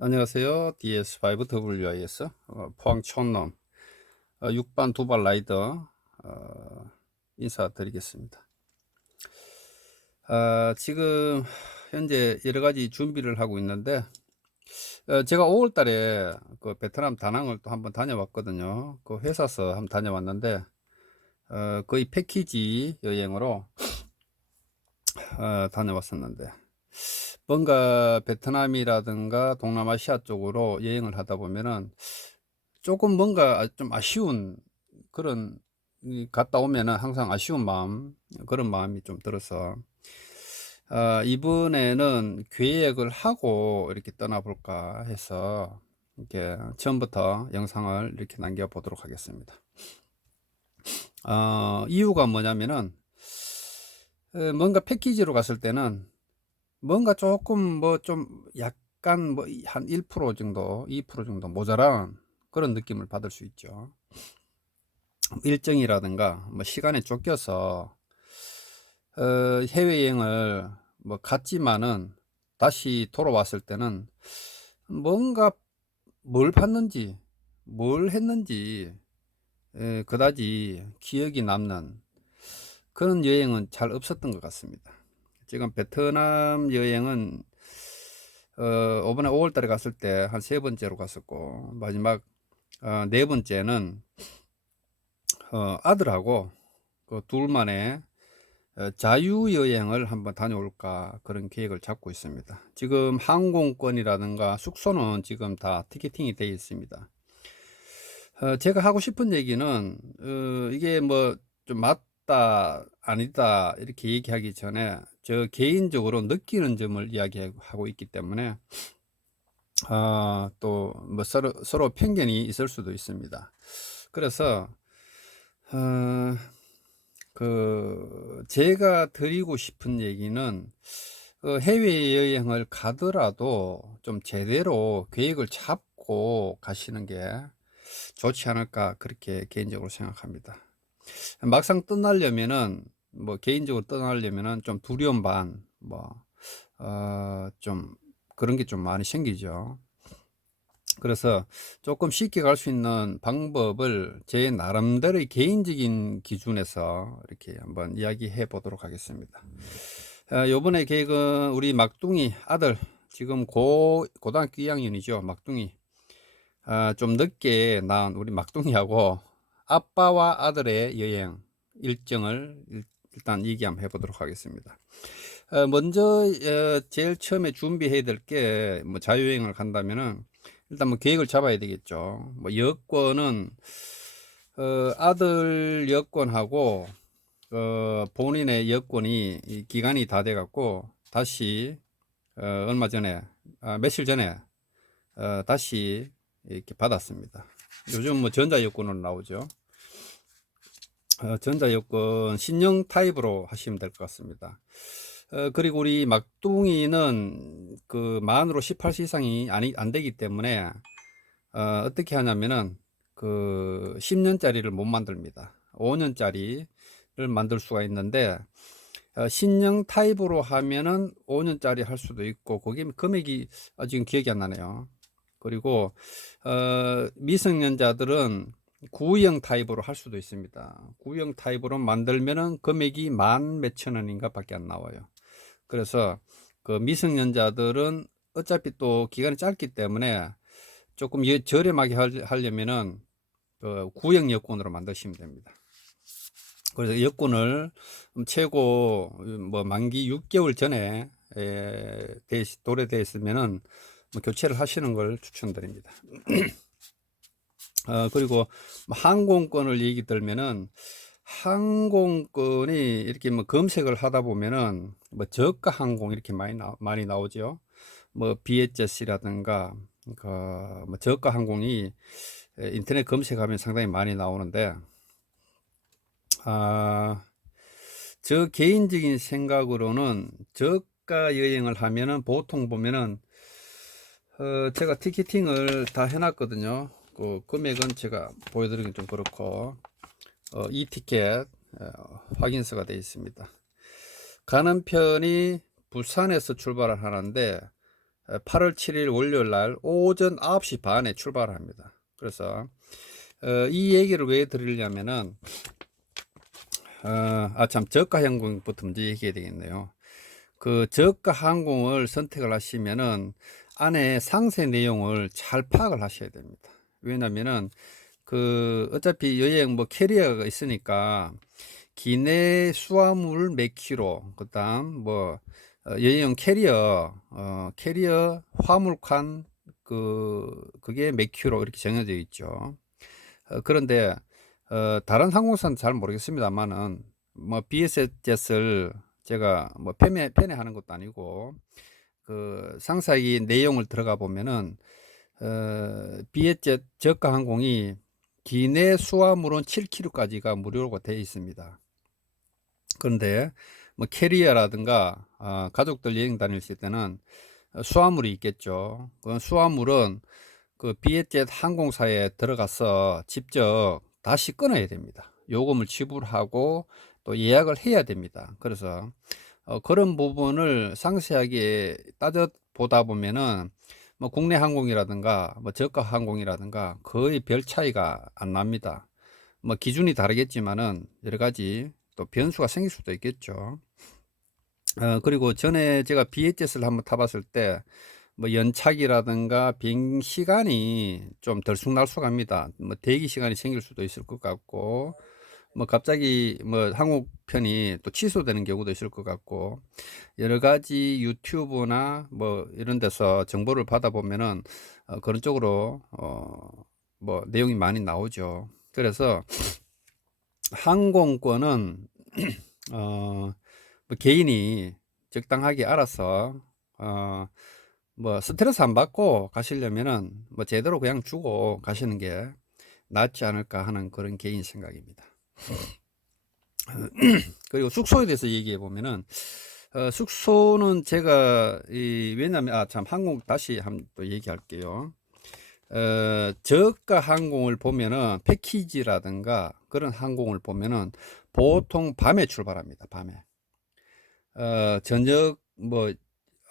안녕하세요. DS5WIS 포항 촌놈 6반 두발 라이더 인사드리겠습니다. 지금 현재 여러 가지 준비를 하고 있는데 제가 5월 달에 그 베트남 다낭을 또 한번 다녀왔거든요. 그 회사서 한번 다녀왔는데 거의 패키지 여행으로 다녀왔었는데 뭔가 베트남이라든가 동남아시아 쪽으로 여행을 하다 보면은 조금 뭔가 좀 아쉬운 그런 갔다 오면은 항상 아쉬운 마음, 그런 마음이 좀 들어서 이번에는 계획을 하고 이렇게 떠나볼까 해서 이렇게 처음부터 영상을 이렇게 남겨보도록 하겠습니다. 이유가 뭐냐면은 뭔가 패키지로 갔을 때는 뭔가 조금 뭐 좀 약간 뭐 한 1% 정도, 2% 정도 모자란 그런 느낌을 받을 수 있죠. 일정이라든가 뭐 시간에 쫓겨서 해외여행을 뭐 갔지만은 다시 돌아왔을 때는 뭔가 뭘 봤는지 뭘 했는지 그다지 기억이 남는 그런 여행은 잘 없었던 것 같습니다. 지금 베트남 여행은 이번에 5월 달에 갔을 때 한 3번째로 갔었고 마지막 4번째는 아들하고 그 둘만의 자유여행을 한번 다녀올까 그런 계획을 잡고 있습니다. 지금 항공권이라든가 숙소는 지금 다 티켓팅이 되어 있습니다. 제가 하고 싶은 얘기는 이게 뭐 좀 맞다 아니다 이렇게 얘기하기 전에 저 개인적으로 느끼는 점을 이야기하고 있기 때문에 또 뭐 서로 편견이 있을 수도 있습니다. 그래서 제가 드리고 싶은 얘기는 해외여행을 가더라도 좀 제대로 계획을 잡고 가시는 게 좋지 않을까 그렇게 개인적으로 생각합니다. 막상 떠나려면은 뭐 개인적으로 떠나려면은 좀 두려움 반 좀 그런 게 좀 많이 생기죠. 그래서 조금 쉽게 갈 수 있는 방법을 제 나름대로의 개인적인 기준에서 이렇게 한번 이야기해 보도록 하겠습니다. 요번에 계획은 우리 막둥이 아들, 지금 고등학교 2학년이죠. 막둥이. 좀 늦게 낳은 우리 막둥이하고 아빠와 아들의 여행 일정을 일단 얘기 한번 해보도록 하겠습니다. 먼저 제일 처음에 준비해야 될 게 뭐 자유여행을 간다면은 일단 뭐 계획을 잡아야 되겠죠. 뭐 여권은 아들 여권하고 본인의 여권이 이 기간이 다 돼갖고 다시 얼마 전에 며칠 전에 다시 이렇게 받았습니다. 요즘 뭐 전자여권으로 나오죠. 전자여권 신형 타입으로 하시면 될 것 같습니다. 그리고 우리 막둥이는 그 만으로 18세 이상이 안 되기 때문에 어떻게 하냐면은 그 10년짜리를 못 만듭니다. 5년짜리를 만들 수가 있는데 신형 타입으로 하면은 5년짜리 할 수도 있고 거기 금액이 지금 기억이 안 나네요. 그리고 미성년자들은 구형 타입으로 할 수도 있습니다. 구형 타입으로 만들면은 금액이 만 몇천 원인가 밖에 안 나와요. 그래서 그 미성년자들은 어차피 또 기간이 짧기 때문에 조금 저렴하게 하려면은 그 구형 여권으로 만드시면 됩니다. 그래서 여권을 최고 뭐 만기 6개월 전에 도래되어 있으면은 뭐 교체를 하시는 걸 추천드립니다. 그리고 뭐 항공권을 얘기 들면은 항공권이 이렇게 뭐 검색을 하다 보면은 뭐 저가 항공 이렇게 많이 나오죠. 뭐 비에젯이라든가 그뭐 저가 항공이 인터넷 검색하면 상당히 많이 나오는데 저 개인적인 생각으로는 저가 여행을 하면은 보통 보면은 제가 티켓팅을 다 해놨거든요. 그 금액은 제가 보여드리긴 좀 그렇고 이 티켓 확인서가 되어 있습니다. 가는 편이 부산에서 출발을 하는데 8월 7일 월요일 날 오전 9시 반에 출발을 합니다. 그래서 이 얘기를 왜 드리려면은 참 저가 항공부터 먼저 얘기해야 되겠네요. 그 저가 항공을 선택을 하시면은 안에 상세 내용을 잘 파악을 하셔야 됩니다. 왜냐면은 그 어차피 여행 뭐 캐리어가 있으니까 기내 수화물 몇 킬로, 그다음 뭐 여행 캐리어 캐리어 화물칸 그게 몇 킬로 이렇게 정해져 있죠. 그런데 다른 항공사는 잘 모르겠습니다만은 뭐 비에셋jet을 제가 뭐 편애하는 것도 아니고 그 상세히 내용을 들어가 보면은 비에셋 저가 항공이 기내 수화물은 7kg까지가 무료로 되어 있습니다. 그런데 뭐 캐리어라든가 가족들 여행 다니실 때는 수화물이 있겠죠. 그 수화물은 그 비에셋 항공사에 들어가서 직접 다시 끊어야 됩니다. 요금을 지불하고 또 예약을 해야 됩니다. 그래서 그런 부분을 상세하게 따져 보다 보면은 뭐 국내 항공이라든가 뭐 저가 항공이라든가 거의 별 차이가 안 납니다. 뭐 기준이 다르겠지만은 여러 가지 또 변수가 생길 수도 있겠죠. 그리고 전에 제가 비에셋을 한번 타봤을 때 뭐 연착이라든가 비행 시간이 좀 들쑥날쑥합니다. 뭐 대기 시간이 생길 수도 있을 것 같고 뭐 갑자기 뭐 항공편이 또 취소되는 경우도 있을 것 같고 여러 가지 유튜브나 뭐 이런 데서 정보를 받아보면은 그런 쪽으로 뭐 내용이 많이 나오죠. 그래서 항공권은 뭐 개인이 적당하게 알아서 뭐 스트레스 안 받고 가시려면은 뭐 제대로 그냥 주고 가시는 게 낫지 않을까 하는 그런 개인 생각입니다. 그리고 숙소에 대해서 얘기해 보면은 숙소는 제가 왜냐면 참 항공 다시 한번 또 얘기할게요. 저가 항공을 보면은 패키지라든가 그런 항공을 보면은 보통 밤에 출발합니다. 밤에 저녁 뭐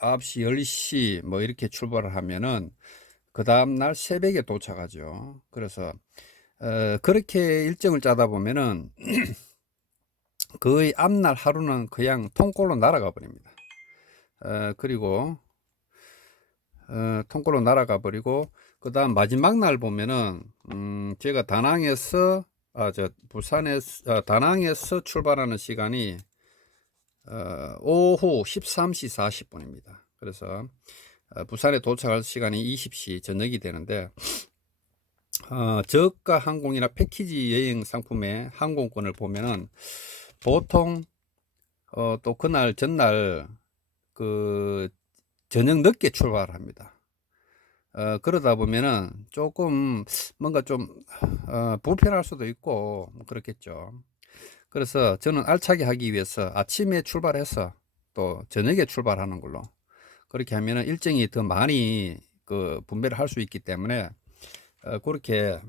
9시 10시 뭐 이렇게 출발을 하면은 그 다음날 새벽에 도착하죠. 그래서 그렇게 일정을 짜다 보면은 거의 앞날 하루는 그냥 통꼴로 날아가 버립니다. 그리고 통꼴로 날아가 버리고 그 다음 마지막 날 보면은 제가 다낭에서 부산에서 다낭에서 출발하는 시간이 오후 13시 40분입니다. 그래서 부산에 도착할 시간이 20시 저녁이 되는데 저가 항공이나 패키지 여행 상품의 항공권을 보면은 보통 또 그날 전날 그 저녁 늦게 출발을 합니다. 그러다 보면은 조금 뭔가 좀 불편할 수도 있고 뭐 그렇겠죠. 그래서 저는 알차게 하기 위해서 아침에 출발해서 또 저녁에 출발하는 걸로 그렇게 하면은 일정이 더 많이 그 분배를 할 수 있기 때문에 그렇게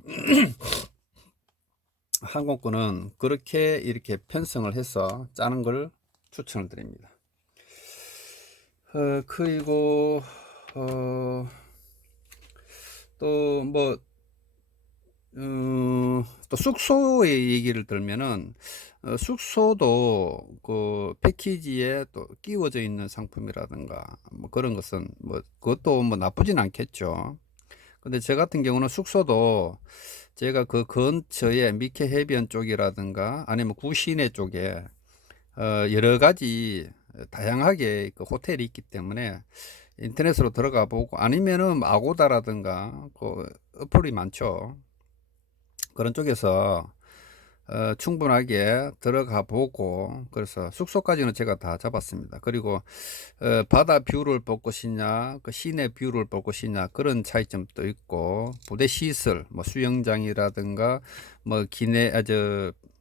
항공권은 그렇게 이렇게 편성을 해서 짜는 걸 추천을 드립니다. 그리고 또 뭐 또 숙소의 얘기를 들면은 숙소도 그 패키지에 또 끼워져 있는 상품이라든가 뭐 그런 것은 뭐 그것도 뭐 나쁘진 않겠죠. 근데 저 같은 경우는 숙소도 제가 그 근처에 미케 해변 쪽이라든가 아니면 구시내 쪽에 여러 가지 다양하게 그 호텔이 있기 때문에 인터넷으로 들어가 보고 아니면은 아고다라든가 그 어플이 많죠. 그런 쪽에서 충분하게 들어가 보고 그래서 숙소까지는 제가 다 잡았습니다. 그리고 바다 뷰를 볼 것이냐 그 시내 뷰를 볼 것이냐 그런 차이점도 있고 부대 시설 뭐 수영장이라든가 뭐 기내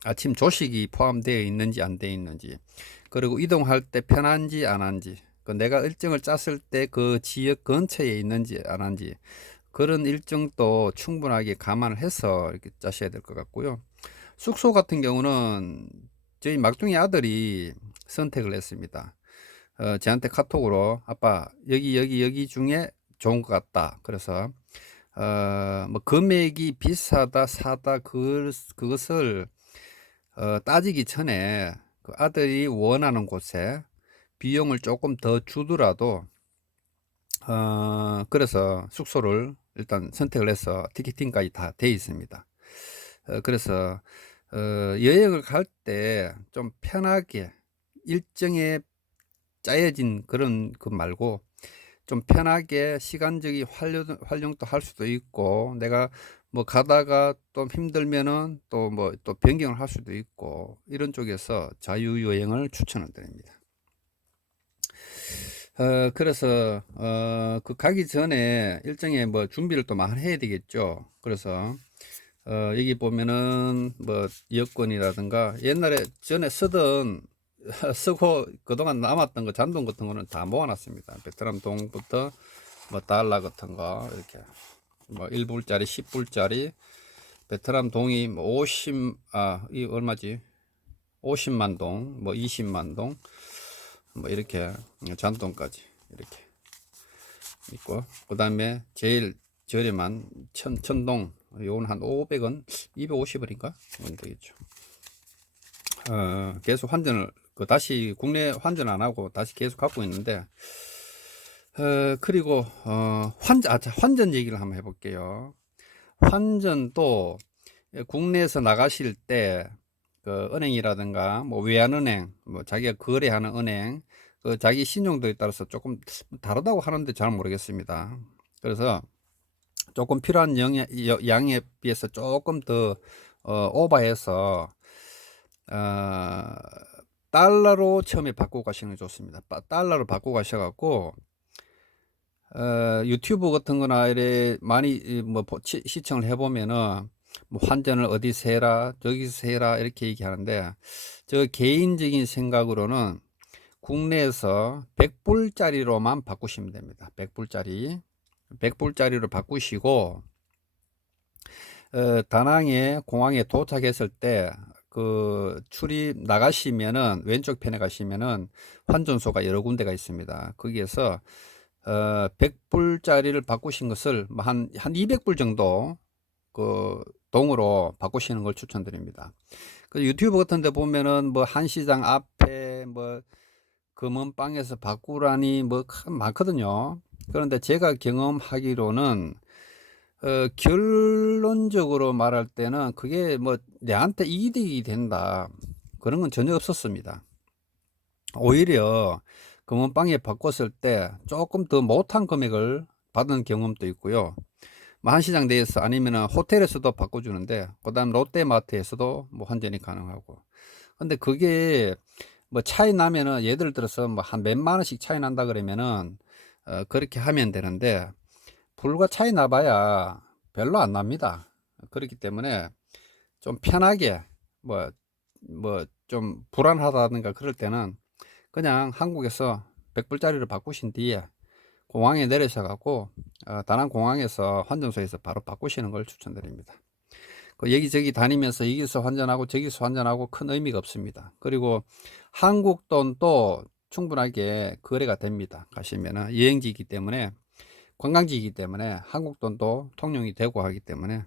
아침 조식이 포함되어 있는지 안 되어 있는지 그리고 이동할 때 편한지 안 한지 그 내가 일정을 짰을 때 그 지역 근처에 있는지 안 한지 그런 일정도 충분하게 감안을 해서 이렇게 짜셔야 될 것 같고요. 숙소 같은 경우는 저희 막둥이 아들이 선택을 했습니다. 저한테 카톡으로 아빠 여기 중에 좋은 것 같다. 그래서 뭐 금액이 비싸다 싸다 그것을 따지기 전에 그 아들이 원하는 곳에 비용을 조금 더 주더라도 그래서 숙소를 일단 선택을 해서 티켓팅까지 다 돼 있습니다. 그래서 여행을 갈 때 좀 편하게 일정에 짜여진 그런 그 말고 좀 편하게 시간적인 활용도 할 수도 있고, 내가 뭐 가다가 또 힘들면은 또 뭐 또 변경을 할 수도 있고, 이런 쪽에서 자유여행을 추천을 드립니다. 그래서 그 가기 전에 일정에 뭐 준비를 또 많이 해야 되겠죠. 그래서 여기 보면은 뭐 여권이라든가 옛날에 전에 쓰던 쓰고 그동안 남았던 거 잔돈 같은 거는 다 모아놨습니다. 베트남 동부터 뭐 달러 같은 거 이렇게 뭐 1불짜리 10불짜리 베트남 동이 뭐 50, 이 얼마지? 50만 동, 뭐 20만 동, 뭐 이렇게 잔돈까지 이렇게 있고, 그 다음에 제일 저렴한 천동, 요건 한 500원, 250원인가? 되겠죠. 계속 환전을, 다시 국내 환전 안 하고 다시 계속 갖고 있는데, 그리고, 환전 얘기를 한번 해볼게요. 환전도 국내에서 나가실 때, 그 은행이라든가, 뭐 외환은행, 뭐 자기가 거래하는 은행, 그 자기 신용도에 따라서 조금 다르다고 하는데 잘 모르겠습니다. 그래서 조금 필요한 양에 비해서 조금 더 오버해서 달러로 처음에 바꾸고 가시는 게 좋습니다. 달러로 바꾸고 가셔갖고 유튜브 같은 거나 이래 많이 뭐 시청을 해보면은 뭐 환전을 어디서 해라 저기서 해라 이렇게 얘기하는데, 저 개인적인 생각으로는 국내에서 100불짜리로만 바꾸시면 됩니다. 100불짜리로 바꾸시고, 다낭에 공항에 도착했을 때 그 출입 나가시면은 왼쪽 편에 가시면은 환전소가 여러 군데가 있습니다. 거기에서 100불짜리를 바꾸신 것을 한 200불 정도 그 동으로 바꾸시는 걸 추천드립니다. 그 유튜브 같은 데 보면은 뭐 한시장 앞에 뭐 금은방에서 바꾸라니 뭐 많거든요. 그런데 제가 경험하기로는 결론적으로 말할 때는 그게 뭐 내한테 이득이 된다, 그런 건 전혀 없었습니다. 오히려 금은방에 바꿨을 때 조금 더 못한 금액을 받은 경험도 있고요. 뭐 한시장 내에서 아니면 호텔에서도 바꿔주는데, 그 다음 롯데마트에서도 뭐 환전이 가능하고. 근데 그게 뭐 차이 나면은 예를 들어서 뭐 한 몇만 원씩 차이 난다 그러면은 그렇게 하면 되는데, 불과 차이 나봐야 별로 안 납니다. 그렇기 때문에 좀 편하게 뭐 좀 불안하다든가 그럴 때는 그냥 한국에서 100불짜리를 바꾸신 뒤에 공항에 내리셔 갖고 다낭 공항에서 환전소에서 바로 바꾸시는 걸 추천드립니다. 그 여기저기 다니면서 여기서 환전하고 저기서 환전하고 큰 의미가 없습니다. 그리고 한국 돈도 충분하게 거래가 됩니다. 가시면은 여행지이기 때문에, 관광지이기 때문에 한국 돈도 통용이 되고 하기 때문에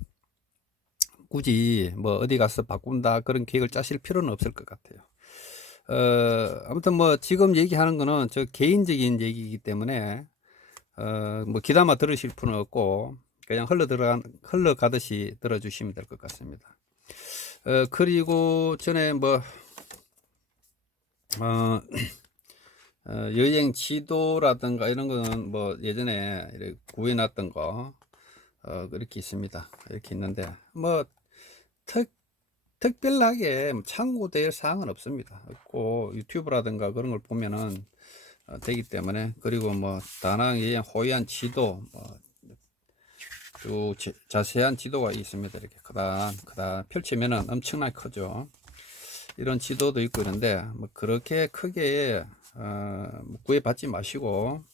굳이 뭐 어디 가서 바꾼다 그런 계획을 짜실 필요는 없을 것 같아요. 아무튼 뭐 지금 얘기하는 거는 저 개인적인 얘기이기 때문에 뭐 귀담아 들으실 필요는 없고 그냥 흘러가듯이 들어주시면 될 것 같습니다. 그리고 전에 뭐 여행 지도라든가 이런 거는 뭐 예전에 이렇게 구해놨던 거 이렇게 있습니다. 이렇게 있는데 뭐 특별하게 참고될 사항은 없습니다. 없고 유튜브라든가 그런 걸 보면은 되기 때문에. 그리고 뭐 다낭의 호이안 지도 쭉 자세한 지도가 있습니다. 이렇게 크다 펼치면은 엄청나게 크죠. 이런 지도도 있고 이런데 뭐 그렇게 크게 뭐 구해받지 마시고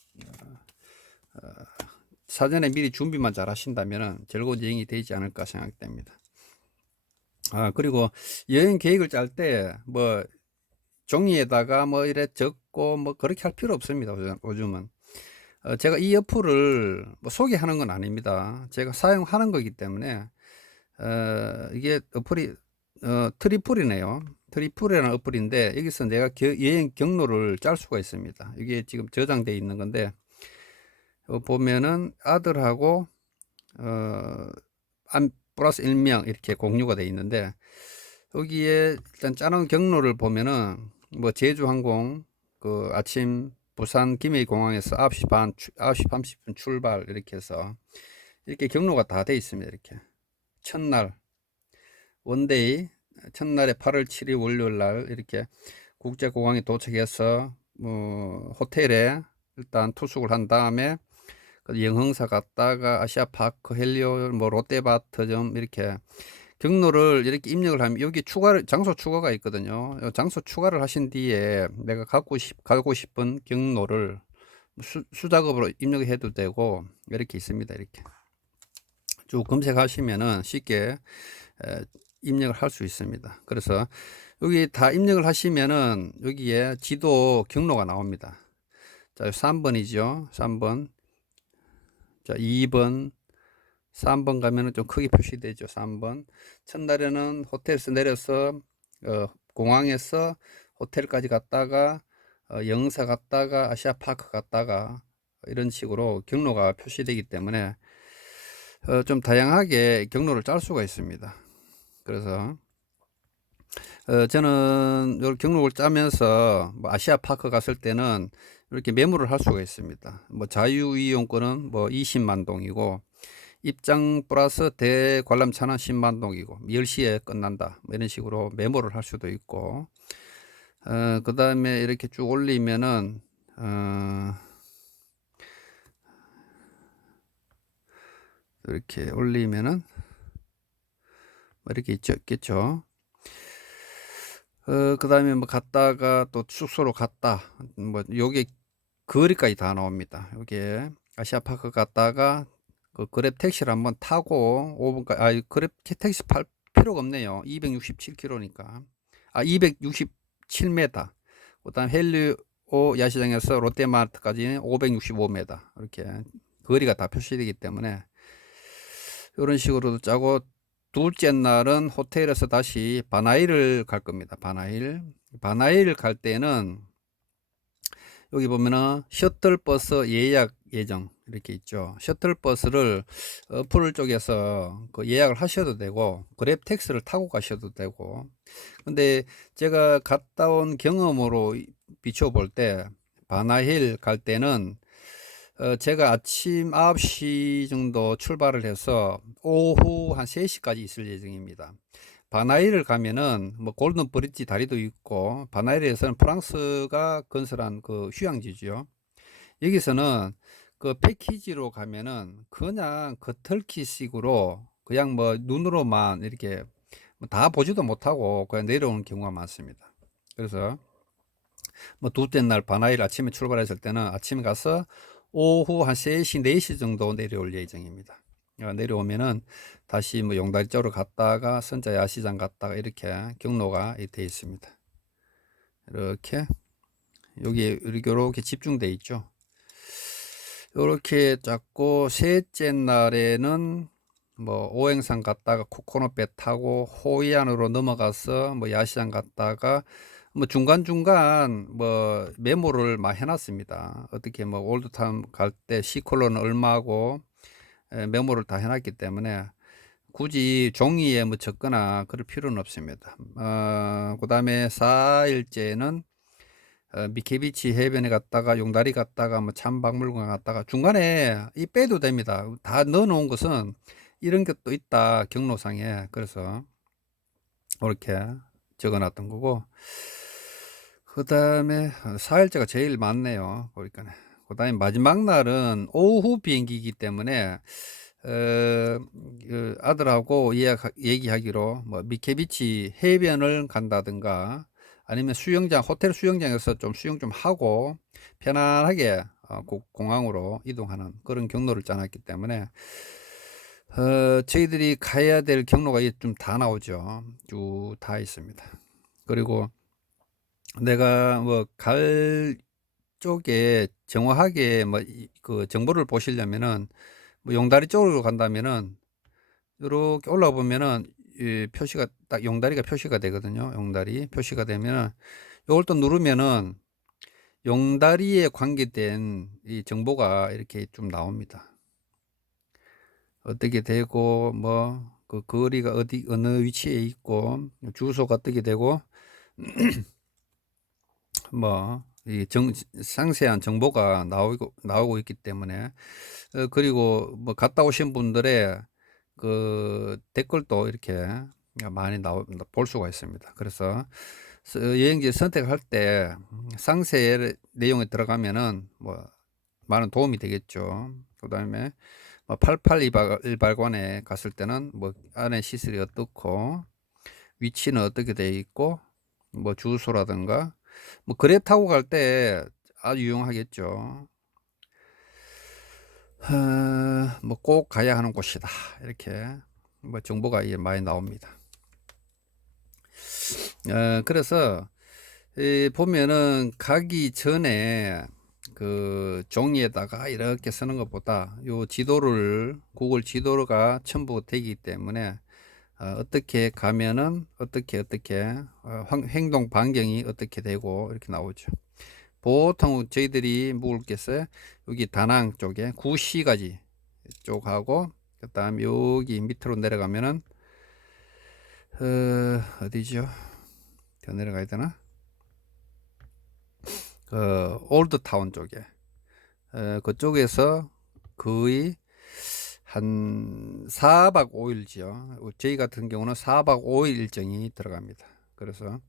사전에 미리 준비만 잘 하신다면 즐거운 여행이 되지 않을까 생각됩니다. 그리고 여행 계획을 짤 때 뭐 종이에다가 뭐 이래 적고 뭐 그렇게 할 필요 없습니다. 요즘은. 제가 이 어플을 뭐 소개하는 건 아닙니다. 제가 사용하는 거기 때문에, 이게 어플이, 트리플이네요. 트리플이라는 어플인데, 여기서 내가 여행 경로를 짤 수가 있습니다. 이게 지금 저장되어 있는 건데, 보면은 아들하고, 플러스 1명 이렇게 공유가 되어 있는데, 여기에 일단 짜놓은 경로를 보면은, 뭐 제주항공, 그 아침 부산 김해공항에서 9시 반, 9시 30분 출발 이렇게 해서, 이렇게 경로가 다 되어 있습니다. 이렇게. 첫날, 원데이, 첫날에 8월 7일 월요일 날, 이렇게 국제공항에 도착해서, 호텔에 일단 투숙을 한 다음에, 영흥사 갔다가 아시아파크, 헬리오, 뭐 롯데마트점 이렇게 경로를 이렇게 입력을 하면 여기 장소 추가가 있거든요. 장소 추가를 하신 뒤에 내가 가고 싶은 경로를 수작업으로 입력해도 되고 이렇게 있습니다. 이렇게 쭉 검색하시면은 쉽게 입력을 할 수 있습니다. 그래서 여기 다 입력을 하시면은 여기에 지도 경로가 나옵니다. 자, 3번이죠. 3번. 자, 2번, 3번 가면은 좀 크게 표시되죠. 3번. 첫날에는 호텔에서 내려서, 공항에서 호텔까지 갔다가, 영사 갔다가, 아시아파크 갔다가, 이런 식으로 경로가 표시되기 때문에, 좀 다양하게 경로를 짤 수가 있습니다. 그래서, 저는 이 경로를 짜면서, 뭐 아시아파크 갔을 때는 이렇게 메모를 할 수가 있습니다. 뭐 자유이용권은 뭐 20만 동이고, 입장 플러스 대관람차는 10만 동이고 10시에 끝난다 뭐 이런 식으로 메모를 할 수도 있고, 그 다음에 이렇게 쭉 올리면은, 이렇게 올리면은 뭐 이렇게 있겠죠. 그 다음에 뭐 갔다가 또 숙소로 갔다, 뭐 요게 거리까지 다 나옵니다. 요게 아시아파크 갔다가 그 그랩 택시를 한번 타고 5분까지, 그랩 택시 팔 필요가 없네요. 267km니까. 267m. 그 다음 헬리오 야시장에서 롯데마트까지 565m. 이렇게 거리가 다 표시되기 때문에 이런 식으로도 짜고, 둘째 날은 호텔에서 다시 바나일을 갈 겁니다. 바나일 갈 때는 여기 보면은 셔틀버스 예약 예정 이렇게 있죠. 셔틀버스를 어플 쪽에서 그 예약을 하셔도 되고, 그랩 택시를 타고 가셔도 되고, 근데 제가 갔다 온 경험으로 비춰 볼 때 바나힐 갈 때는, 제가 아침 9시 정도 출발을 해서 오후 한 3시까지 있을 예정입니다. 바나일을 가면은 뭐 골든 브릿지 다리도 있고, 바나일에서는 프랑스가 건설한 그 휴양지죠. 여기서는 그 패키지로 가면은 그냥 겉핥기식으로 그냥 뭐 눈으로만 이렇게 뭐다 보지도 못하고 그냥 내려오는 경우가 많습니다. 그래서 뭐 둘째 날 바나일 아침에 출발했을 때는 아침에 가서 오후 한 3시, 4시 정도 내려올 예정입니다. 내려오면은 다시 뭐 용다리 쪽으로 갔다가 선자 야시장 갔다가 이렇게 경로가 되어 있습니다. 이렇게 여기 이렇게 집중되어 있죠. 이렇게 잡고, 셋째 날에는 뭐 오행산 갔다가 코코넛배 타고 호이안으로 넘어가서 뭐 야시장 갔다가 뭐 중간중간 뭐 메모를 많이 해놨습니다. 어떻게 뭐 올드타운 갈 때 C콜로는 얼마고 메모를 다 해놨기 때문에 굳이 종이에 뭐 적거나 그럴 필요는 없습니다. 그 다음에 4일째는 미케비치 해변에 갔다가 용다리 갔다가 뭐 참박물관 갔다가 중간에 이 빼도 됩니다. 다 넣어놓은 것은 이런 것도 있다 경로상에. 그래서 이렇게 적어놨던 거고, 그 다음에 4일째가 제일 많네요. 그러니까 그 다음에 마지막 날은 오후 비행기이기 때문에, 그 아들하고 얘기하기로 뭐 미케비치 해변을 간다든가, 아니면 수영장, 호텔 수영장에서 좀 수영 좀 하고 편안하게 공항으로 이동하는 그런 경로를 짜놨기 때문에, 저희들이 가야 될 경로가 좀 다 나오죠. 쭉 다 있습니다. 그리고 내가 뭐 갈 쪽에 정확하게 뭐 그 정보를 보시려면은 뭐 용다리 쪽으로 간다면은 이렇게 올라와 보면은 이 표시가 딱 용다리가 표시가 되거든요. 용다리 표시가 되면은 요걸 또 누르면은 용다리에 관계된 이 정보가 이렇게 좀 나옵니다. 어떻게 되고 뭐 그 거리가 어디 어느 위치에 있고 주소가 어떻게 되고 뭐 이 상세한 정보가 나오고 있기 때문에 그리고 뭐 갔다 오신 분들의 그 댓글도 이렇게 많이 볼 수가 있습니다. 그래서 여행지 선택할 때 상세 내용에 들어가면은 뭐 많은 도움이 되겠죠. 그다음에 뭐 881발관에 갔을 때는 뭐 안에 시설이 어떻고 위치는 어떻게 돼 있고 뭐 주소라든가 뭐 그랩 타고 갈 때 아주 유용하겠죠. 뭐 꼭 가야 하는 곳이다. 이렇게 뭐 정보가 많이 나옵니다. 그래서 보면은 가기 전에 그 종이에다가 이렇게 쓰는 것보다 요 지도를 구글 지도가 첨부 되기 때문에 어떻게 가면은 어떻게 행동 반경이 어떻게 되고 이렇게 나오죠. 보통 저희들이 묵을 게서 여기 다낭 쪽에 구시가지 쪽하고 그다음 여기 밑으로 내려가면은 어디죠? 더 내려가야 되나? 올드타운 쪽에 그쪽에서 거의 한 4박 5일지요. 저희 같은 경우는 4박 5일 일정이 들어갑니다. 그래서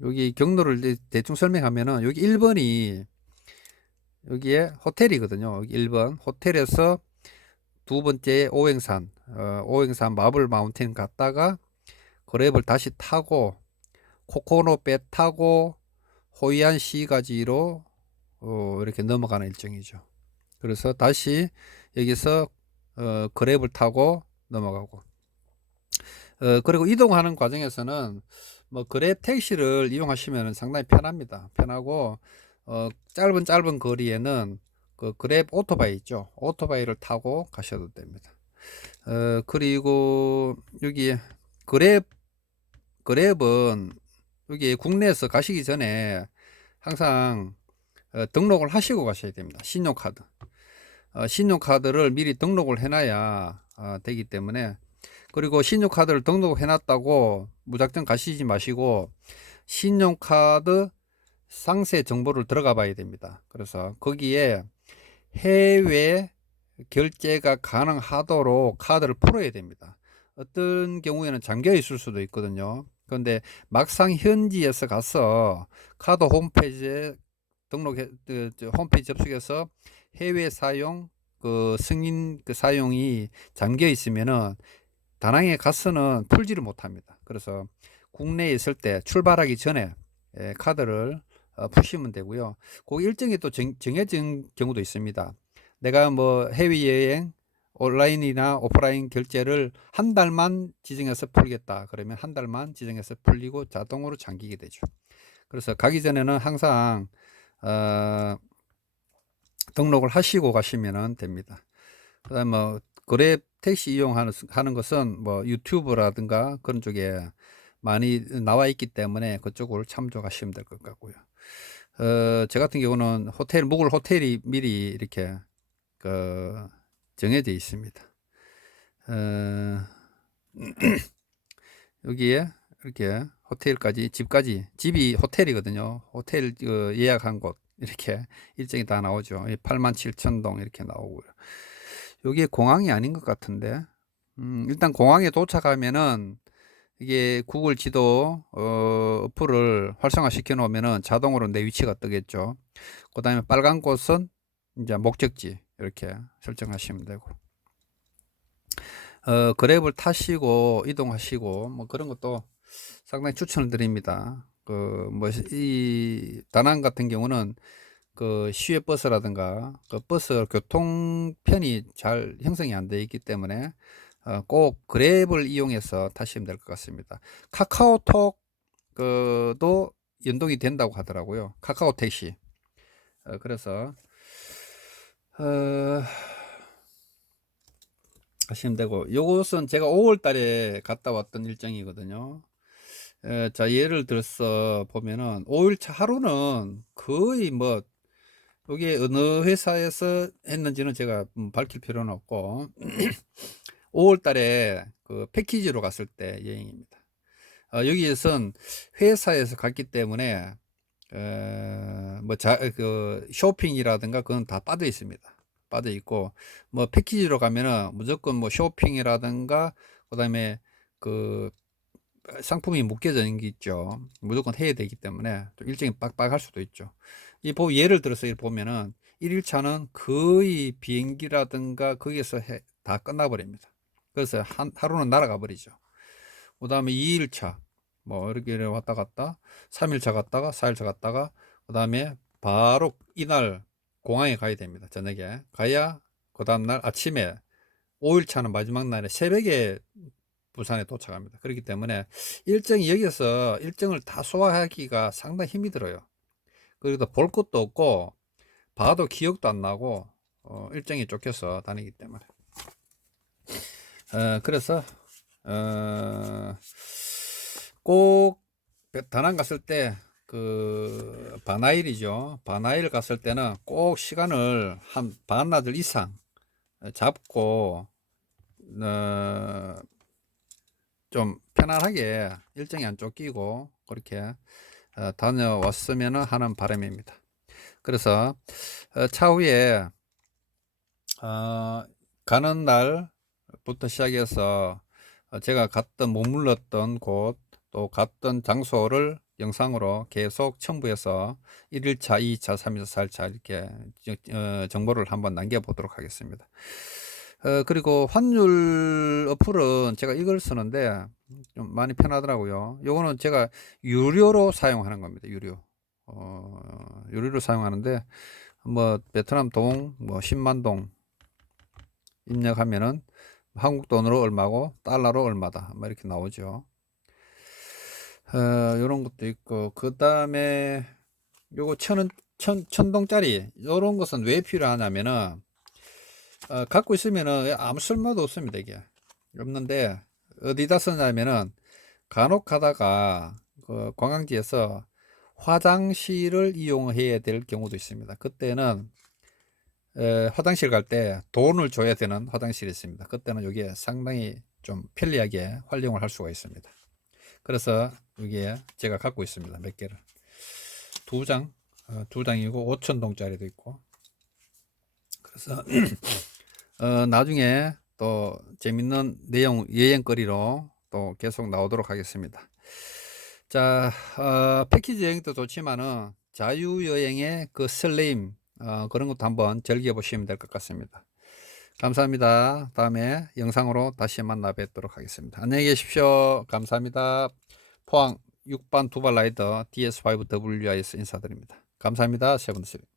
여기 경로를 대충 설명하면은 여기 1번이 여기에 호텔이거든요. 여기 1번 호텔에서 두 번째 오행산 오행산 마블 마운틴 갔다가 그랩을 다시 타고 코코노 배 타고 호이안 시가지로 이렇게 넘어가는 일정이죠. 그래서 다시 여기서 그랩을 타고 넘어가고 그리고 이동하는 과정에서는 뭐 그랩 택시를 이용하시면 상당히 편합니다. 편하고 짧은 거리에는 그 그랩 오토바이 있죠. 오토바이를 타고 가셔도 됩니다. 그리고 여기 그랩 그랩은 여기 국내에서 가시기 전에 항상 등록을 하시고 가셔야 됩니다. 신용카드. 신용카드를 미리 등록을 해놔야 되기 때문에 그리고 신용카드를 등록해 놨다고 무작정 가시지 마시고 신용카드 상세 정보를 들어가 봐야 됩니다. 그래서 거기에 해외 결제가 가능하도록 카드를 풀어야 됩니다. 어떤 경우에는 잠겨 있을 수도 있거든요. 그런데 막상 현지에서 가서 카드 홈페이지에 홈페이지 접속해서 해외 사용 그 승인 그 사용이 잠겨 있으면은 다낭에 가서는 풀지를 못합니다. 그래서 국내에 있을 때 출발하기 전에 카드를 푸시면 되고요. 그 일정이 또 정해진 경우도 있습니다. 내가 뭐 해외여행 온라인이나 오프라인 결제를 한 달만 지정해서 풀겠다. 그러면 한 달만 지정해서 풀리고 자동으로 잠기게 되죠. 그래서 가기 전에는 항상 등록을 하시고 가시면 됩니다. 그다음 뭐 그랩 택시 이용하는 것은 뭐 유튜브라든가 그런 쪽에 많이 나와 있기 때문에 그쪽을 참조하시면 될 것 같고요. 저 같은 경우는 묵을 호텔이 미리 이렇게 그 정해져 있습니다. 어, 여기에 이렇게 호텔까지 집이 호텔이거든요. 호텔 예약한 곳 이렇게 일정이 다 나오죠. 87,000동 이렇게 나오고요. 여기에 공항이 아닌 것 같은데 일단 공항에 도착하면은 이게 구글 지도 어플을 활성화 시켜 놓으면은 자동으로 내 위치가 뜨겠죠. 그 다음에 빨간 곳은 이제 목적지 이렇게 설정하시면 되고 그랩을 타시고 이동하시고 뭐 그런 것도 상당히 추천을 드립니다. 그 뭐 이 다낭 같은 경우는 그 시외 버스라든가 그 버스 교통편이 잘 형성이 안 되어 있기 때문에 꼭 그랩을 이용해서 타시면 될 것 같습니다. 카카오톡 도 연동이 된다고 하더라고요. 카카오 택시. 그래서 하시면 되고, 요것은 제가 5월 달에 갔다 왔던 일정이거든요. 자, 예를 들어서 보면은 5일차 하루는 거의 뭐 이게 어느 회사에서 했는지는 제가 밝힐 필요는 없고 5월 달에 그 패키지로 갔을 때 여행입니다. 여기에선 회사에서 갔기 때문에 그 쇼핑이라든가 그건 다 빠져 있습니다. 빠져 있고, 뭐 패키지로 가면은 무조건 뭐 쇼핑이라든가 그다음에 그 상품이 묶여져 있는 게 있죠. 무조건 해야 되기 때문에 좀 일정이 빡빡할 수도 있죠. 예를 들어서 이렇게 보면은 1일차는 거의 비행기라든가 거기에서 다 끝나버립니다. 그래서 하루는 날아가 버리죠. 그 다음에 2일차 뭐 이렇게 왔다 갔다 3일차 갔다가 4일차 갔다가 그 다음에 바로 이날 공항에 가야 됩니다. 저녁에 가야 그 다음날 아침에 5일차는 마지막 날에 새벽에 부산에 도착합니다. 그렇기 때문에 일정이 여기서 일정을 다 소화하기가 상당히 힘이 들어요. 그리고 볼 것도 없고 봐도 기억도 안 나고 일정이 쫓겨서 다니기 때문에 그래서 꼭 다낭 갔을 때 그 바나일이죠. 바나일 갔을 때는 꼭 시간을 한 반나절 이상 잡고 좀 편안하게 일정이 안 쫓기고 그렇게 다녀왔으면 하는 바람입니다. 그래서 차후에 가는 날부터 시작해서 제가 갔던 머물렀던 곳 또 갔던 장소를 영상으로 계속 첨부해서 1일차, 2일차, 3일차, 4일차 이렇게 정보를 한번 남겨보도록 하겠습니다. 그리고 환율 어플은 제가 이걸 쓰는데 좀 많이 편하더라고요. 요거는 제가 유료로 사용하는 겁니다. 유료로 사용하는데 뭐 베트남 동, 뭐 10만 동 입력하면은 한국 돈으로 얼마고 달러로 얼마다 뭐 이렇게 나오죠. 요런 것도 있고, 그 다음에 요거 천동짜리 요런 것은 왜 필요하냐면은 갖고 있으면은 아무 쓸모도 없습니다. 이게 없는데 어디다 쓰냐면은 간혹 가다가 그 관광지에서 화장실을 이용해야 될 경우도 있습니다. 그때는 화장실 갈 때 돈을 줘야 되는 화장실이 있습니다. 그때는 여기에 상당히 좀 편리하게 활용을 할 수가 있습니다. 그래서 여기에 제가 갖고 있습니다. 몇 개를 두 장이고 5,000동짜리도 있고. 그래서 나중에 또 재밌는 내용 여행거리로 또 계속 나오도록 하겠습니다. 자, 패키지 여행도 좋지만은 자유여행의 그 설레임 그런 것도 한번 즐겨보시면 될 것 같습니다. 감사합니다. 다음에 영상으로 다시 만나 뵙도록 하겠습니다. 안녕히 계십시오. 감사합니다. 포항 6반 두발 라이더 DS5WIS 인사드립니다. 감사합니다. 세븐스.